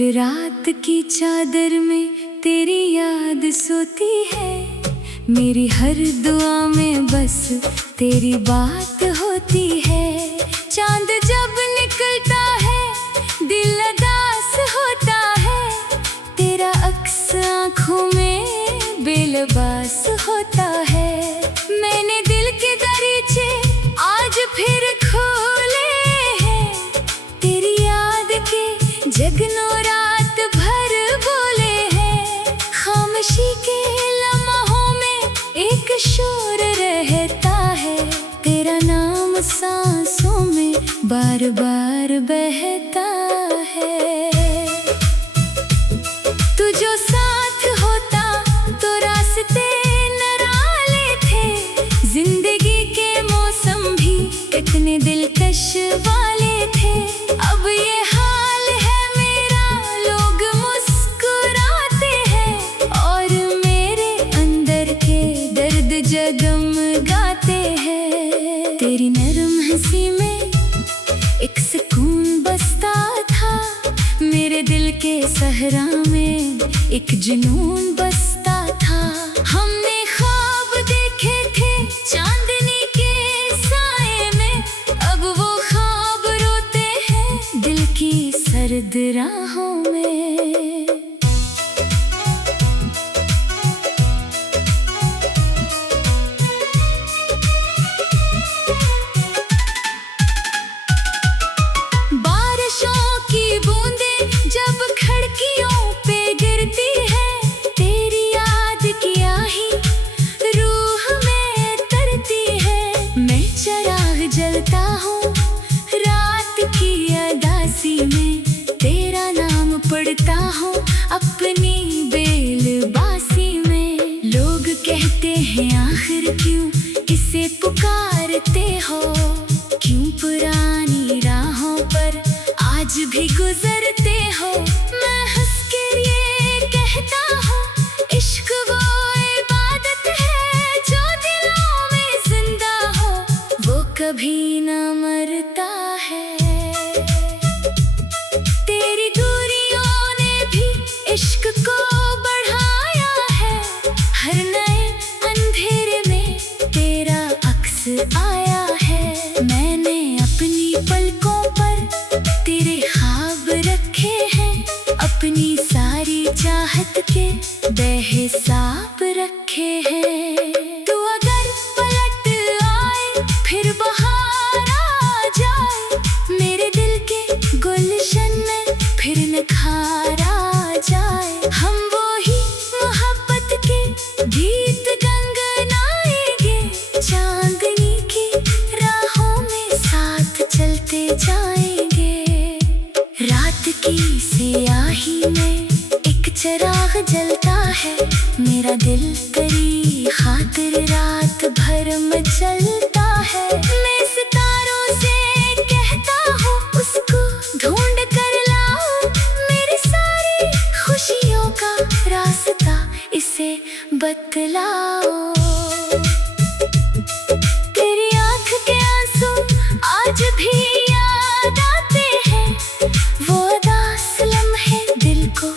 हर रात की चादर में तेरी याद सोती है। मेरी हर दुआ में बस तेरी बात होती है। चांद जब निकलता है दिल उदास होता है। तेरा अक्स आँखों में बेलबास होता है। मैंने दिल के दरीचे आज फिर खोले हैं। तेरी याद के जगनों रात भर बोले हैं। खामोशी के लम्हों में एक शोर रहता है। तेरा नाम सांसों में बार बार बहता है। तू जो साथ होता तो रास्ते निराले थे। जिंदगी के मौसम भी कितने दिलकश वाले थे। अब ये हाल है मेरा, लोग मुस्कुराते हैं और मेरे अंदर के दर्द जगमगाते हैं। तेरी नरम हंसी में एक सुकून बसता था। मेरे दिल के सहरा में एक जुनून बसता था। हमने ख्वाब देखे थे चांदनी के साए में। अब वो ख्वाब रोते हैं दिल की सर्द राहों में। बारिशों की बूंदें जब खिड़कियों पे गिरती है। तेरी याद की आही रूह में तरती है। मैं चिराग जलता हूँ रात की अदासी में। तेरा नाम पढ़ता हूँ अपनी बेलबासी में। लोग कहते हैं आखिर क्यों इसे पुकारते हो। क्यों पुरानी राहों पर आज भी गुजरते हो। मैं हंस के ये कहता हूँ इश्क वो इबादत है। जो दिलों में जिंदा हो वो कभी न मरता है। तेरी दूरियों ने भी इश्क को बढ़ाया है। हर नए अंधेरे में तेरा अक्स आया है। मैंने अपनी पलकों पर तेरे ख्वाब रखे हैं। अपनी सारी चाहत के बेहिसाब रखे हैं। तू अगर पलट आए फिर बहार आ जाए। मेरे दिल के गुलशन में फिर निखार आ जाए। हम वो ही मोहब्बत के गीत गंगनाएंगे। चांदनी की राहों में साथ चलते जाएंगे। रात की सियाही में एक चिराग जलता है। मेरा दिल तेरी खातिर रात भर मचलता है। मैं सितारों से कहता हूँ उसको ढूंढ कर लाओ। मेरी सारी खुशियों का रास्ता इसे बतलाओ। तेरी आँख के आंसू आज भी याद आते हैं। वो उदास लम्हे दिल को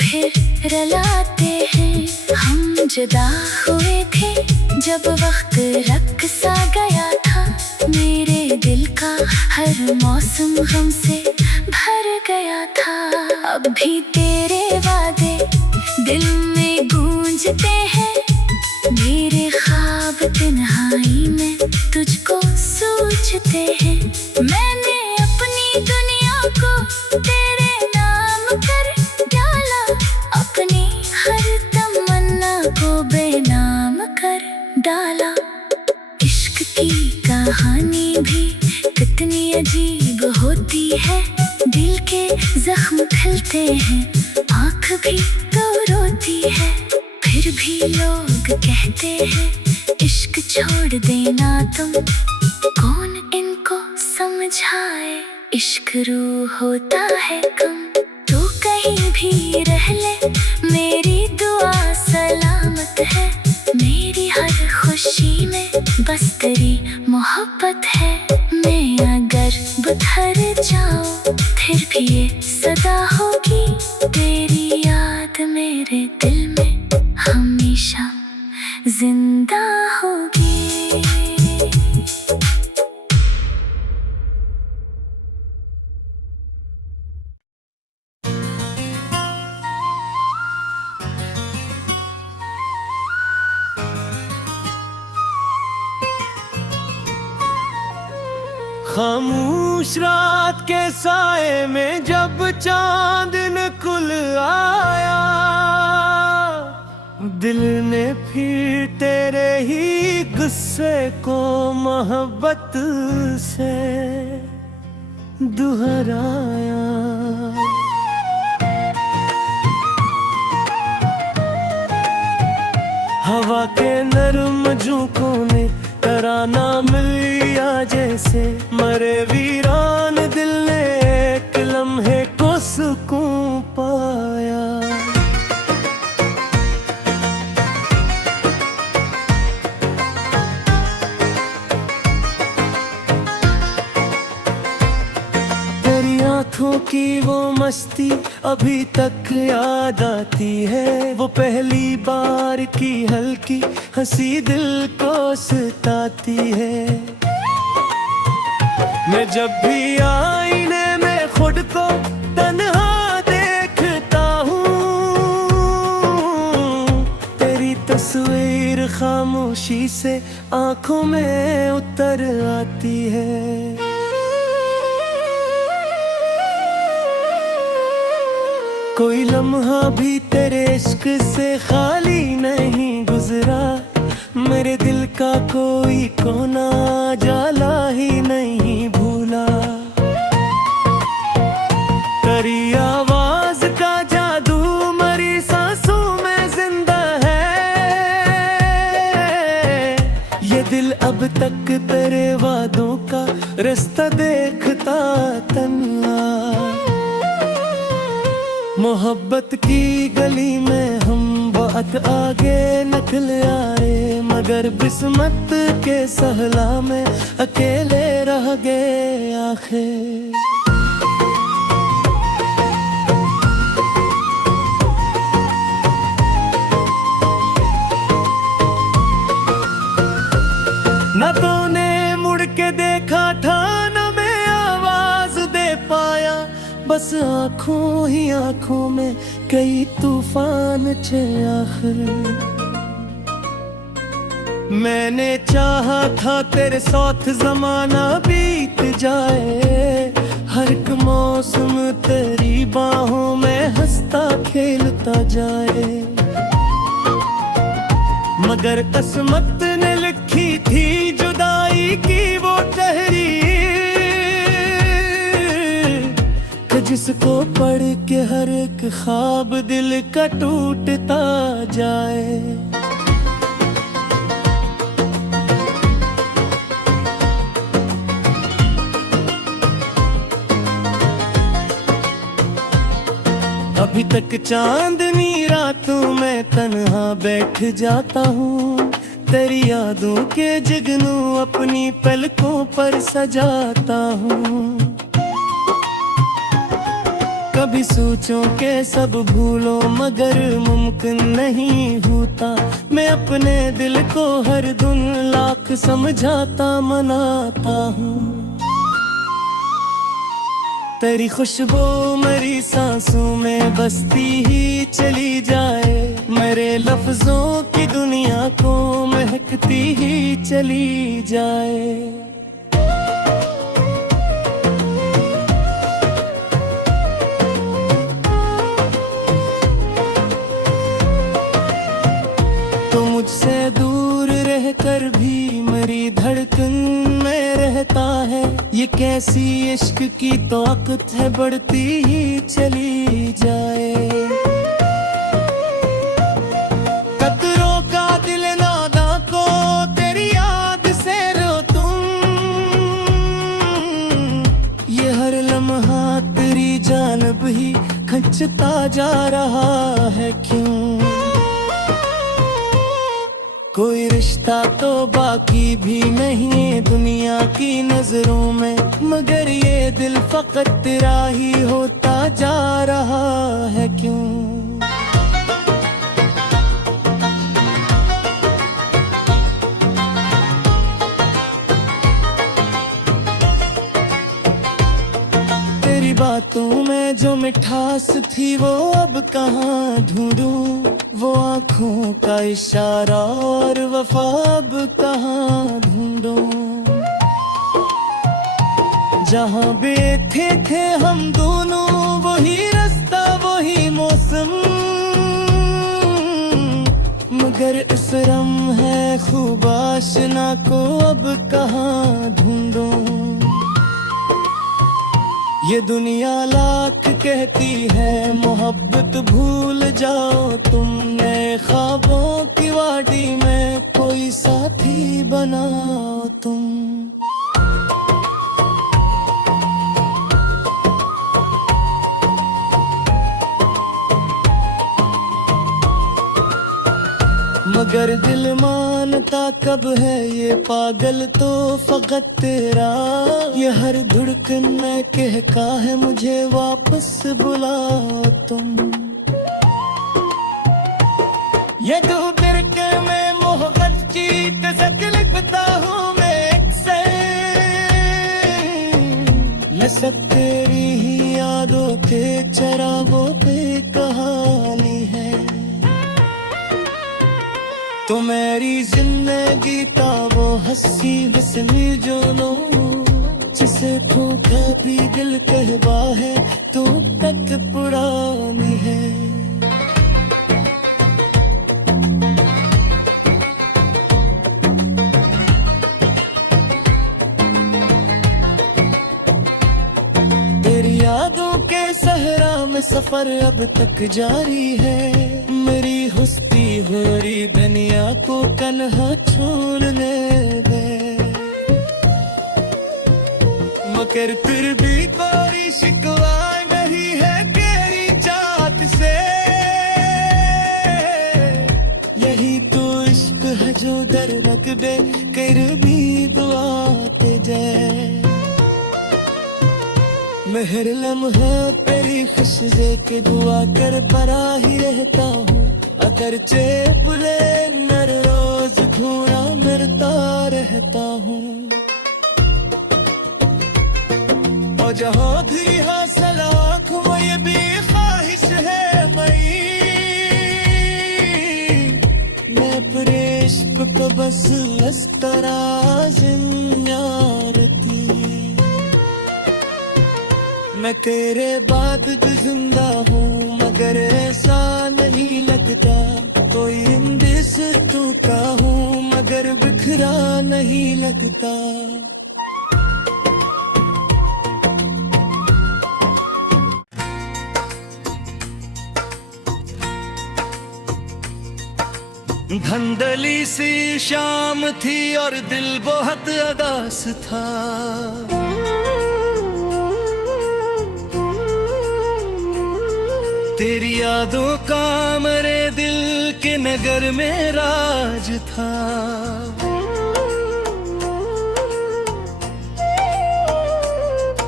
फिर रुलाते हैं। हम जुदा हुए थे जब वक्त रक्सा गया था। मेरे दिल का हर मौसम गम से भर गया था। अब भी तेरे वादे दिल में गूंजते हैं। मेरे ख्वाब तन्हाई में तुझको सोचते हैं। मैंने अपनी दुनिया को तेरे नाम कर डाला। अपनी हर तमन्ना को बेनाम कर डाला। इश्क की कहानी भी कितनी अजीब होती है। दिल के जख्म खिलते हैं आँख भी तो रोती है। फिर भी लोग कहते हैं इश्क छोड़ देना तुम। कौन इनको समझाए इश्क रूह होता है कम। तू कहीं भी रह ले मेरी दुआ सलामत है। मेरी हर खुशी में बस तेरी मोहब्बत है। मैं अगर बिखर जाऊं फिर भी ये सदा होगी। तेरी याद मेरे दिल में हमेशा जिंदा होगी। खामोश रात के साए में जब चांद निकल आया, दिल ने फिर तेरे ही गुस्से को मोहब्बत से दोहराया। हवा के नरम झोंकों ने तराना मिल लिया, जैसे मरे वीरान दिल ने एक लम्हे को सुकून पाया। तेरी आंखों की वो मस्ती अभी तक याद आती है, वो पहली बार की हल्की हंसी दिल को सताती है। मैं जब भी आईने में खुद को तन्हा देखता हूँ, तेरी तस्वीर खामोशी से आंखों में उतर आती है। कोई लम्हा भी तेरे इश्क से खाली नहीं गुजरा, मेरे दिल का कोई कोना जाला ही नहीं भूला। तेरी आवाज का जादू मरी सांसों में जिंदा है, ये दिल अब तक तेरे वादों का रास्ता देखता तन्हा। मोहब्बत की गली में हम बहुत आगे निकल आए, मगर किस्मत के सहला में अकेले रह गए आखिर। न तूने मुड़ के देखा था, न मैं आवाज दे पाया, बस आँखों ही आँखों में कई तूफान थे आखिर। मैंने चाहा था तेरे साथ जमाना बीत जाए, हर एक मौसम तेरी बाहों में हंसता खेलता जाए, मगर किस्मत ने लिखी थी जुदाई की वो तहरीर, जिसको पढ़ के हर एक ख्वाब दिल का टूटता जाए। अभी तक चांदनी रातों में तन्हा बैठ जाता हूँ, तेरी यादों के जगनू अपनी पलकों पर सजाता हूँ। कभी सोचूं के सब भूलो मगर मुमकिन नहीं होता, मैं अपने दिल को हर दिन लाख समझाता मनाता हूँ। तेरी खुशबू मेरी सांसों में बसती ही चली जाए, मेरे लफ्जों की दुनिया को महकती ही चली जाए। मुझसे दूर रहकर भी मेरी धड़कन में रहता है, ये कैसी इश्क की ताकत है बढ़ती ही चली जाए। कतरों का दिल नादा को तेरी याद से रो तुम, ये हर लम्हा तेरी जानब ही खिंचता जा रहा है क्यों। कोई रिश्ता तो बाकी भी नहीं है दुनिया की नजरों में, मगर ये दिल फकत तेरा ही होता जा रहा है क्यों? तेरी बातों में जो मिठास थी वो अब कहाँ ढूंढूं? वो आँखों का इशारा और वफा अब कहाँ ढूंढूं? जहाँ बैठे थे हम दोनों वही रास्ता वही मौसम, मगर इस रम है खूब आशना को अब कहाँ ढूंढूं? ये दुनिया लाख कहती है मोहब्बत भूल जाओ तुम, नए ख्वाबों की वादी में कोई साथी बनाओ तुम। मगर दिल मानता कब है ये पागल तो फकत तेरा, ये हर धड़कन में कहता है मुझे वापस बुलाओ तुम। ये दो धड़कन में मोहब्बत की तस्वीर लिखता हूँ मैं अक्सर, ये सब तेरी ही यादों के चरागों पे कहानी है। तो मेरी जिंदगी का वो हंसी बिस्मी जो लो, जिसे ठोका भी दिल कहवा है तो तक पुरानी है। तेरी यादों के सहरा में सफर अब तक जारी है, मेरी हुस्ती हो रही दुनिया को कन्हा छोड़ने दे। मगर फिर भी कोई शिकवा नहीं है तेरी जात से, यही तो इश्क है जो दर्द रख दे कर भी दुआ के जाए। मेहर लम्हा तेरी खुशी के दुआ कर परा ही रहता हूँ, अगर चेपले नर रोज घूरा मरता रहता हूँ। और जहाँ भी हासिल आँखों ये भी ख्वाहिश है मैं अपने इश्क को बस लश्कराज यारती। मैं तेरे बाद भी जिंदा हूँ मगर ऐसा नहीं लगता, कोई इंदे से टूटा हूँ मगर बिखरा नहीं लगता। धंधली सी शाम थी और दिल बहुत उदास था, तेरी यादों का मेरे दिल के नगर में राज था।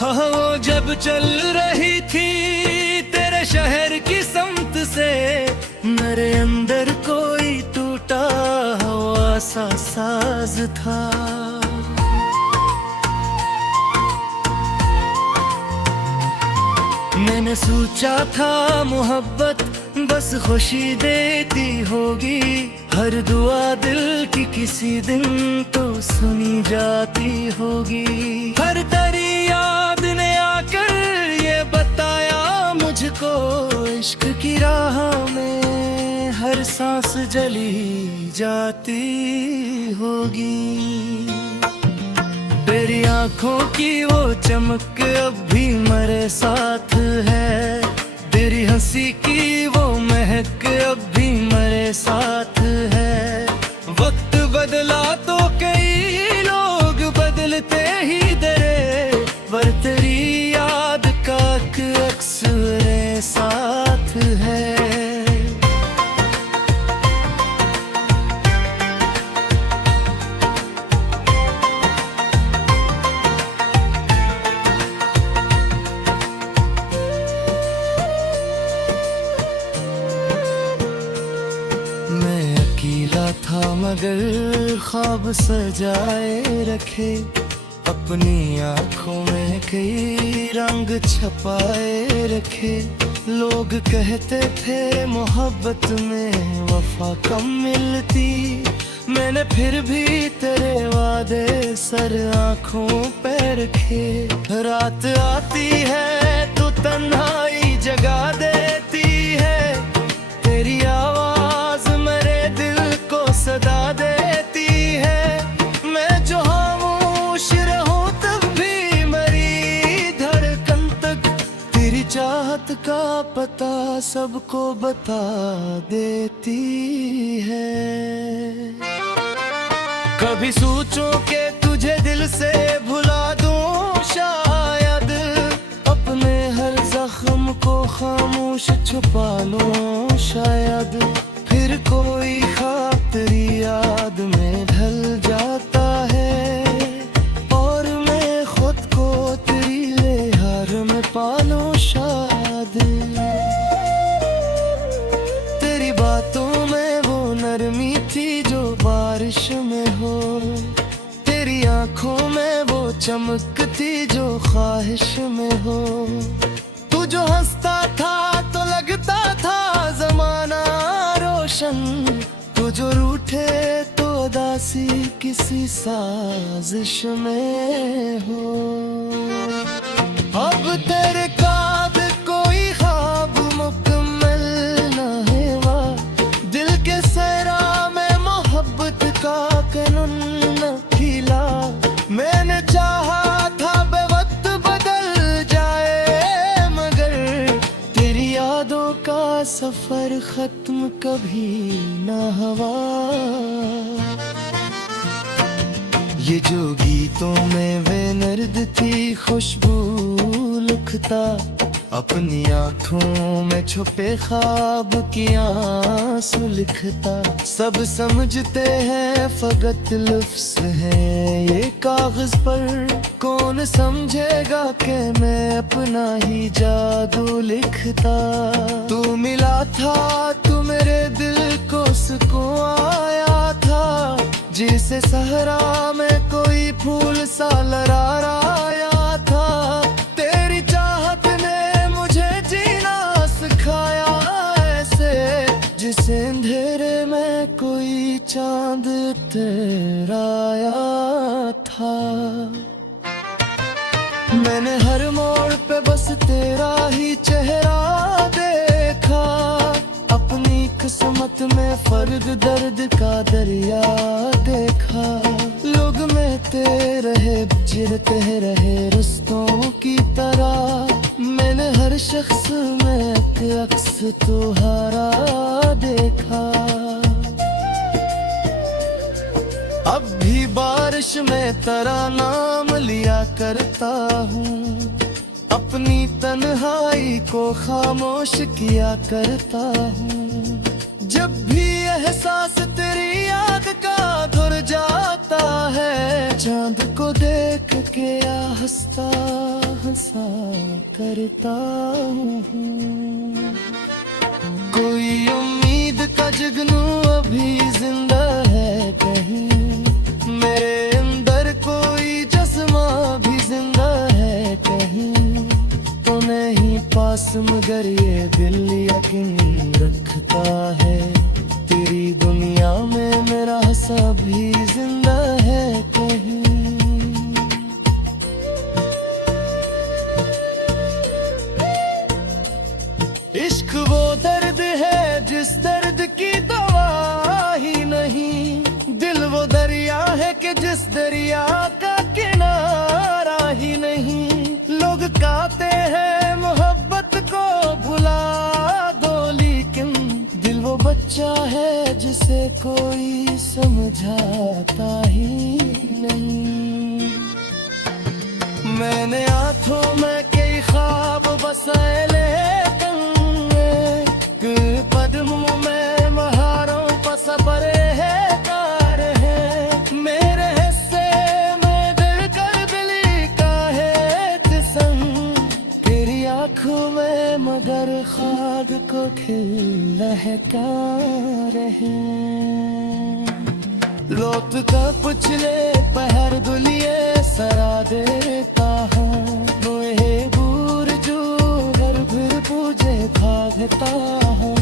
हाँ वो जब चल रही थी तेरे शहर की समत से, मेरे अंदर कोई टूटा हुआ सा साज था। मैंने सोचा था मोहब्बत बस खुशी देती होगी, हर दुआ दिल की किसी दिन तो सुनी जाती होगी। हर तेरी याद ने आकर ये बताया मुझको, इश्क की राह में हर सांस जली जाती होगी। तेरी आंखों की वो चमक अब भी मेरे साथ है, तेरी हंसी की वो महक अब भी मेरे साथ है। वक्त बदला तो कई लोग बदलते ही दरे, पर तेरी याद का अक्स मेरे साथ है। था मगर ख्वाब सजाए रखे, अपनी आंखों में कई रंग छपाए रखे। लोग कहते थे मोहब्बत में वफा कम मिलती, मैंने फिर भी तेरे वादे सर आंखों पे रखे। रात आती है तो तन्हाई जगा देती है, तेरी आवाज मेरे दिल को सदा देती है। मैं जो खामोश रहूं तब भी मेरी धड़कन तक तेरी चाहत का पता सबको बता देती है। कभी सोचो कि तुझे दिल से भुला दूं शायद, अपने हर जख्म को खामोश छुपा लूं शायद। फिर कोई ख्वाब तेरी याद में ढल जाता है, और मैं खुद को तेरी लेहार में पालूं शायद। तेरी बातों में वो नरमी थी जो बारिश में हो, तेरी आंखों में वो चमक थी जो ख्वाहिश में हो। तू जो हंसता था तो लगता था जमाना रोशन, तू जो रूठे तो उदासी किसी साजिश में हो। अब तेरे काब कोई ख्वाब मुकम्मल न है, वाह दिल के सहरा में मोहब्बत का कानून न खिला। मैंने चाहा था बेवक्त बदल जाए, मगर तेरी यादों का सफर खत्म कभी न हुआ। ये जो गीतों में वे नर्द थी खुशबू लुकता, अपनी आंखों में छुपे ख्वाब की आंसू लिखता। सब समझते हैं फकत लफ्ज़ है ये कागज पर, कौन समझेगा कि मैं अपना ही जादू लिखता। तू मिला था तू मेरे दिल को सुकून आया था, जिसे सहरा में कोई फूल सा लहराया था। तेरी चाहत ने मुझे जीना सिखाया ऐसे, जिसे अंधेरे में कोई चांद तराया था। मैंने हर मोड़ पे बस तेरा ही चेहरा देखा, अपनी किस्मत में फर्क दर्द का दरिया देखा। लोग मिलते रहे जिरते रहे रिश्तों की तरह, मैंने हर शख्स में एक अक्स तुम्हारा देखा। अब भी बारिश में तेरा नाम लिया करता हूँ, अपनी तन्हाई को खामोश किया करता हूँ। जब भी एहसास तेरी याद का धुर जाता है, चांद को देख के या हंसता हंसा करता हूँ। कोई उम्मीद का जुगनू अभी जिंदा है कहीं, मेरे अंदर कोई जज्बा भी जिंदा है कहीं। तो नहीं पास मगर ये दिल यकीन रखता है, तेरी दुनिया में मेरा सभी जिंदा है कहीं। इश्क वो दर्द है जिस दर्द की दवा ही नहीं, दिल वो दरिया है कि जिस दरिया का किनारा ही नहीं। लोग कहते हैं मोहब्बत को भुला दो, लेकिन दिल वो बच्चा है जिसे कोई समझाता ही नहीं। मैंने आंखों में कई ख्वाब बसाए, लेकिन कदमों में महारों पर सफरे है कार है। मेरे हिस्से में दिल कर बिली का है संग, तेरी आंखों में मगर ख्वाब को खिल लहका रहे। लौट का पुछले पहर दुलिए सरा देता हूँ, मोहे बूर जो घर फिर पूजे भागता हूँ।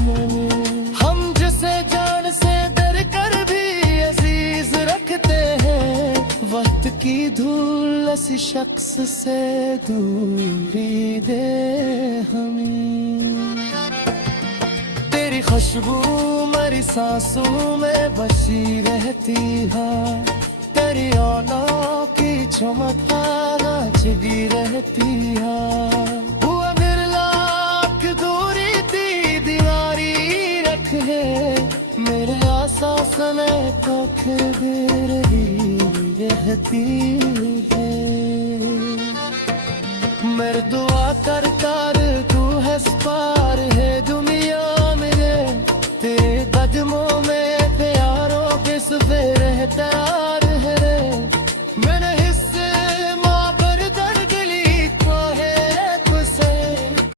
हम जिसे जान से डर कर भी अजीज रखते हैं, वक्त की धूल ऐसी शख्स से दूरी दे हमें। तेरी खुशबू मेरी सांसों में बसी रहती है, तेरी औलों की चमक छिड़ी रहती है। हुआ मेरे लाख दूरी थी दीवारी रख है, मेरे आसास में तो फिर भी रही रहती है। मेरे दुआ कर तू है पार